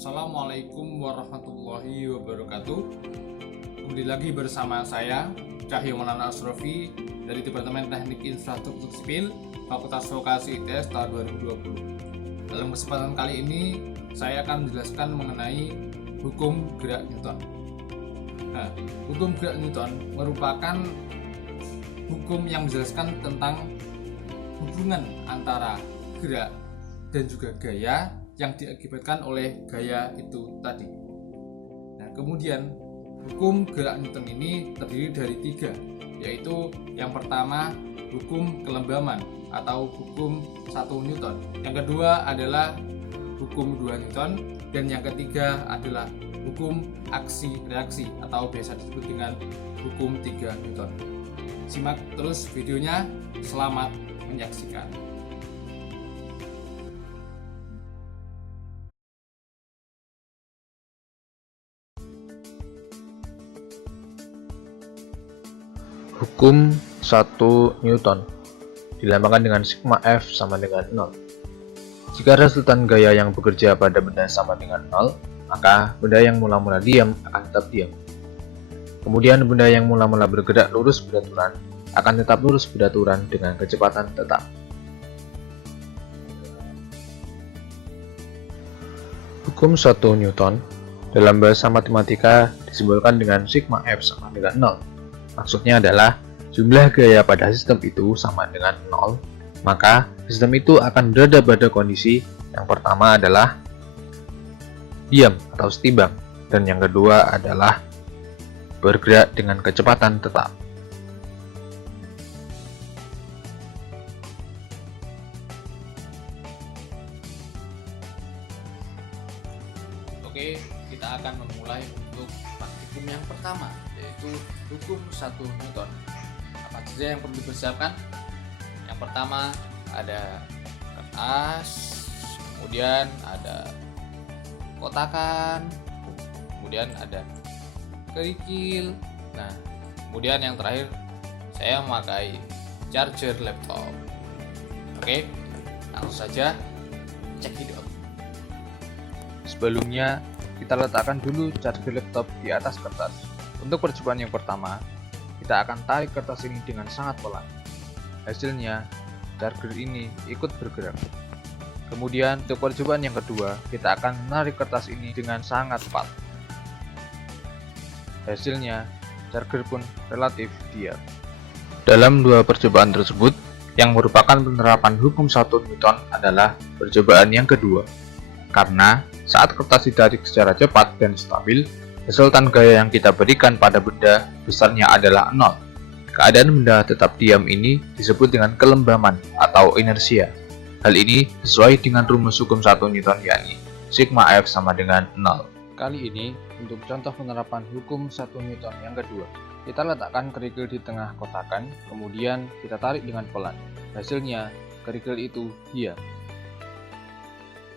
Assalamualaikum warahmatullahi wabarakatuh. Kembali lagi bersama saya Cahyo Maulana Asrofi dari Departemen Teknik Infrastruktur Sipil Fakultas Vokasi ITS tahun 2020. Dalam kesempatan kali ini saya akan menjelaskan mengenai hukum gerak Newton. Nah, hukum gerak Newton merupakan hukum yang menjelaskan tentang hubungan antara gerak dan juga gaya yang diakibatkan oleh gaya itu tadi. Nah, kemudian hukum gerak Newton ini terdiri dari 3, yaitu yang pertama hukum kelembaman atau hukum 1 Newton, yang kedua adalah hukum 2 Newton, dan yang ketiga adalah hukum aksi reaksi atau biasa disebut dengan hukum 3 Newton. Simak terus videonya, selamat menyaksikan. Hukum 1 Newton dilambangkan dengan sigma F sama dengan 0. Jika resultan gaya yang bekerja pada benda sama dengan 0, maka benda yang mula-mula diam akan tetap diam. Kemudian benda yang mula-mula bergerak lurus beraturan akan tetap lurus beraturan dengan kecepatan tetap. Hukum 1 Newton dalam bahasa matematika disimbolkan dengan sigma F sama dengan 0. Maksudnya adalah jumlah gaya pada sistem itu sama dengan 0, maka sistem itu akan berada pada kondisi yang pertama adalah diam atau setimbang, dan yang kedua adalah bergerak dengan kecepatan tetap. Oke, kita akan memulai untuk praktikum yang pertama, yaitu hukum 1 Newton. Apa saja yang perlu dipersiapkan? Yang pertama ada kertas, kemudian ada kotakan, kemudian ada kerikil. Nah, kemudian yang terakhir saya memakai charger laptop. Oke, langsung saja cek video. Sebelumnya, kita letakkan dulu charger laptop di atas kertas. Untuk percobaan yang pertama, kita akan tarik kertas ini dengan sangat pelan. Hasilnya, charger ini ikut bergerak. Kemudian, untuk percobaan yang kedua, kita akan menarik kertas ini dengan sangat cepat. Hasilnya, charger pun relatif diam. Dalam dua percobaan tersebut, yang merupakan penerapan hukum 1 Newton adalah percobaan yang kedua. Karena saat kertas ditarik secara cepat dan stabil, resultan gaya yang kita berikan pada benda besarnya adalah 0. Keadaan benda tetap diam ini disebut dengan kelembaman atau inersia. Hal ini sesuai dengan rumus hukum 1 Newton, yakni sigma F sama dengan 0. Kali ini, untuk contoh penerapan hukum 1 Newton yang kedua, kita letakkan kerikil di tengah kotakan, kemudian kita tarik dengan pelan. Hasilnya, kerikil itu diam.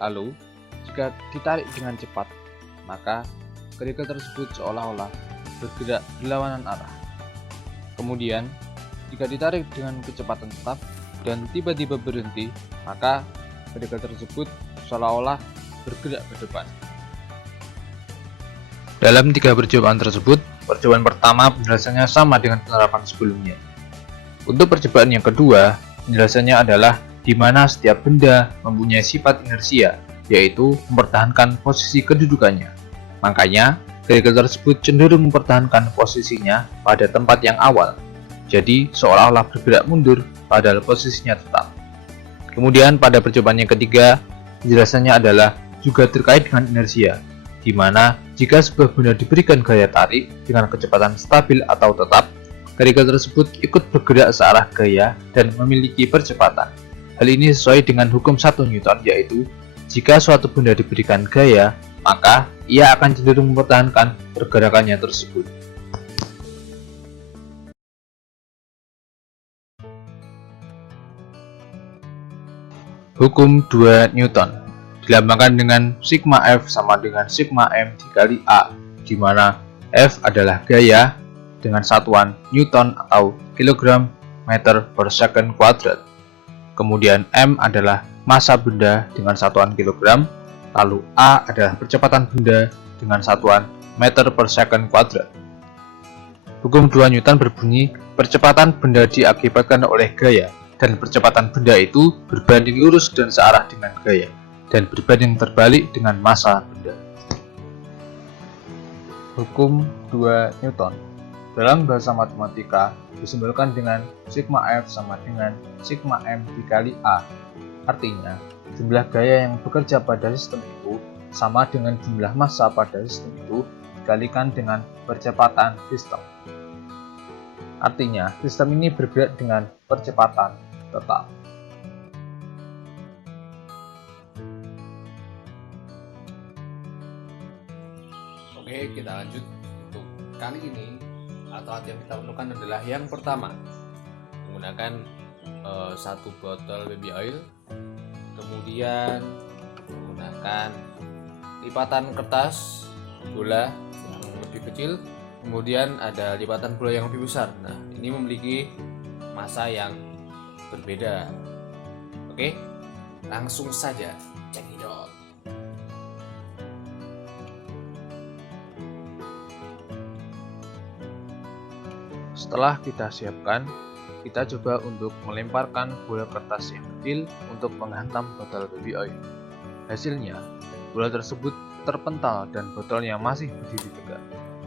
Lalu, jika ditarik dengan cepat, maka kerikil tersebut seolah-olah bergerak berlawanan arah. Kemudian, jika ditarik dengan kecepatan tetap dan tiba-tiba berhenti, maka kerikil tersebut seolah-olah bergerak ke depan. Dalam 3 percobaan tersebut, percobaan pertama penjelasannya sama dengan penerapan sebelumnya. Untuk percobaan yang kedua, penjelasannya adalah di mana setiap benda mempunyai sifat inersia, yaitu mempertahankan posisi kedudukannya. Makanya, kerikil tersebut cenderung mempertahankan posisinya pada tempat yang awal, jadi seolah-olah bergerak mundur padahal posisinya tetap. Kemudian pada percobaan yang ketiga, penjelasannya adalah juga terkait dengan inersia, di mana jika sebuah benda diberikan gaya tarik dengan kecepatan stabil atau tetap, kerikil tersebut ikut bergerak searah gaya dan memiliki percepatan. Hal ini sesuai dengan hukum 1 Newton, yaitu jika suatu benda diberikan gaya, maka ia akan cenderung mempertahankan pergerakannya tersebut. Hukum 2 Newton dilambangkan dengan sigma F sama dengan sigma M dikali A, di mana F adalah gaya dengan satuan Newton atau kilogram meter per second kuadrat. Kemudian M adalah massa benda dengan satuan kilogram, lalu A adalah percepatan benda dengan satuan meter per second kuadrat. Hukum 2 Newton berbunyi, percepatan benda diakibatkan oleh gaya, dan percepatan benda itu berbanding lurus dan searah dengan gaya, dan berbanding terbalik dengan massa benda. Hukum 2 Newton dalam bahasa matematika disimbolkan dengan sigma F sama dengan sigma M dikali A. Artinya, jumlah gaya yang bekerja pada sistem itu sama dengan jumlah massa pada sistem itu dikalikan dengan percepatan sistem. Artinya, sistem ini bergerak dengan percepatan tetap. Oke, kita lanjut. Untuk kali ini alat yang kita perlukan adalah yang pertama, menggunakan satu botol baby oil, kemudian menggunakan lipatan kertas bola yang lebih kecil, kemudian ada lipatan bola yang lebih besar. Nah, ini memiliki massa yang berbeda. Oke, langsung saja check it out. Setelah kita siapkan, kita coba untuk melemparkan bola kertas yang kecil untuk menghantam botol baby oil. Hasilnya, bola tersebut terpental dan botolnya masih berdiri tegak.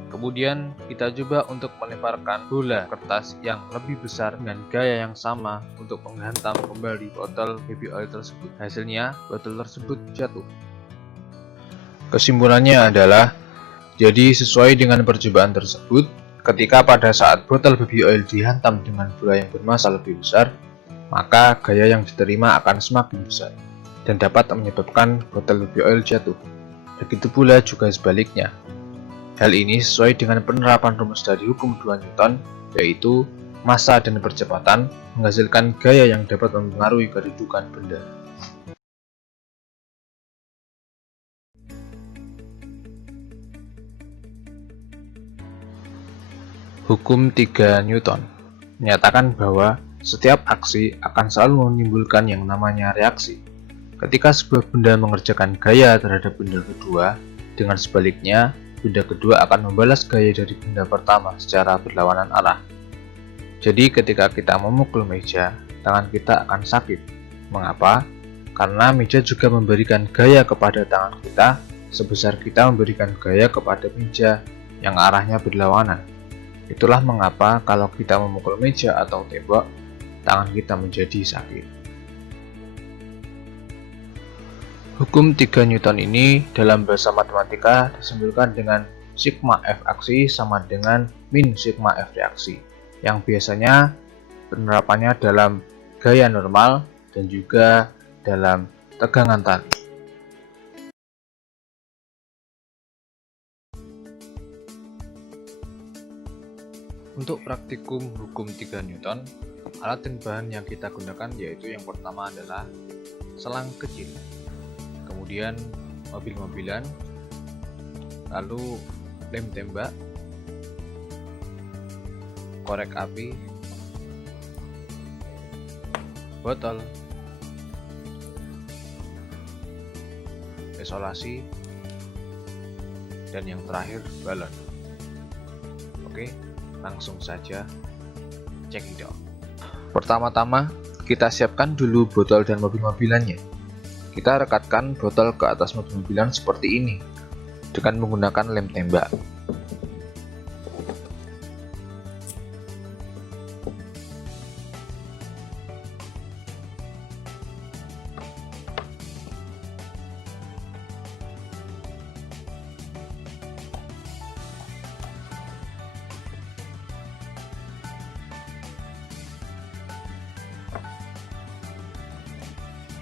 Kemudian kita coba untuk melemparkan bola kertas yang lebih besar dengan gaya yang sama untuk menghantam kembali botol baby oil tersebut. Hasilnya, botol tersebut jatuh. Kesimpulannya adalah, jadi sesuai dengan percobaan tersebut, ketika pada saat botol baby oil dihantam dengan bola yang bermassa lebih besar, maka gaya yang diterima akan semakin besar dan dapat menyebabkan botol baby oil jatuh. Begitu pula juga sebaliknya. Hal ini sesuai dengan penerapan rumus dari hukum 2 Newton, yaitu massa dan percepatan menghasilkan gaya yang dapat mempengaruhi kedudukan benda. Hukum 3 Newton menyatakan bahwa setiap aksi akan selalu menimbulkan yang namanya reaksi. Ketika sebuah benda mengerjakan gaya terhadap benda kedua, dengan sebaliknya, benda kedua akan membalas gaya dari benda pertama secara berlawanan arah. Jadi ketika kita memukul meja, tangan kita akan sakit. Mengapa? Karena meja juga memberikan gaya kepada tangan kita sebesar kita memberikan gaya kepada meja yang arahnya berlawanan. Itulah mengapa kalau kita memukul meja atau tembok, tangan kita menjadi sakit. Hukum 3 Newton ini dalam bahasa matematika disimbolkan dengan sigma F aksi sama dengan min sigma F reaksi, yang biasanya penerapannya dalam gaya normal dan juga dalam tegangan tali. Untuk praktikum hukum 3 Newton, alat dan bahan yang kita gunakan yaitu yang pertama adalah selang kecil, kemudian mobil-mobilan, lalu lem tembak, korek api, botol, isolasi, dan yang terakhir balon. Oke, langsung saja check it out. Pertama-tama kita siapkan dulu botol dan mobil-mobilannya. Kita rekatkan botol ke atas mobil-mobilan seperti ini dengan menggunakan lem tembak.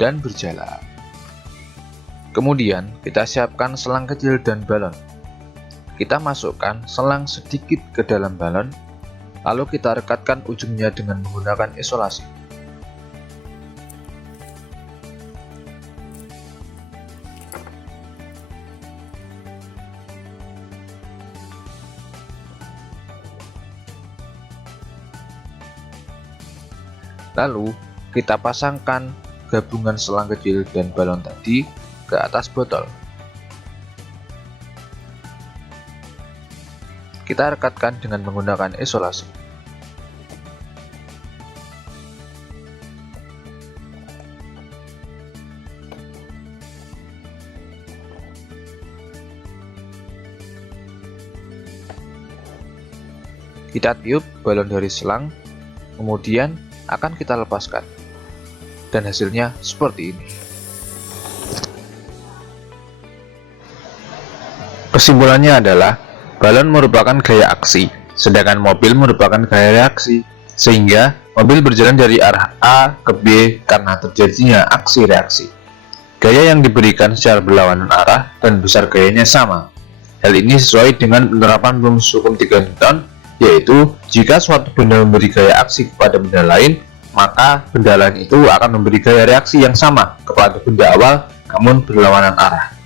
Dan berjalan. Kemudian kita siapkan selang kecil dan balon. Kita masukkan selang sedikit ke dalam balon, lalu kita rekatkan ujungnya dengan menggunakan isolasi. Lalu kita pasangkan gabungan selang kecil dan balon tadi ke atas botol. Kita rekatkan dengan menggunakan isolasi. Kita tiup balon dari selang, kemudian akan kita lepaskan. Dan hasilnya seperti ini. Kesimpulannya adalah balon merupakan gaya aksi, sedangkan mobil merupakan gaya reaksi, sehingga mobil berjalan dari arah A ke B karena terjadinya aksi reaksi. Gaya yang diberikan secara berlawanan arah dan besar gayanya sama. Hal ini sesuai dengan penerapan rumus hukum 3 Newton, yaitu jika suatu benda memberi gaya aksi kepada benda lain, maka benda lain itu akan memberi gaya reaksi yang sama kepada benda awal namun berlawanan arah.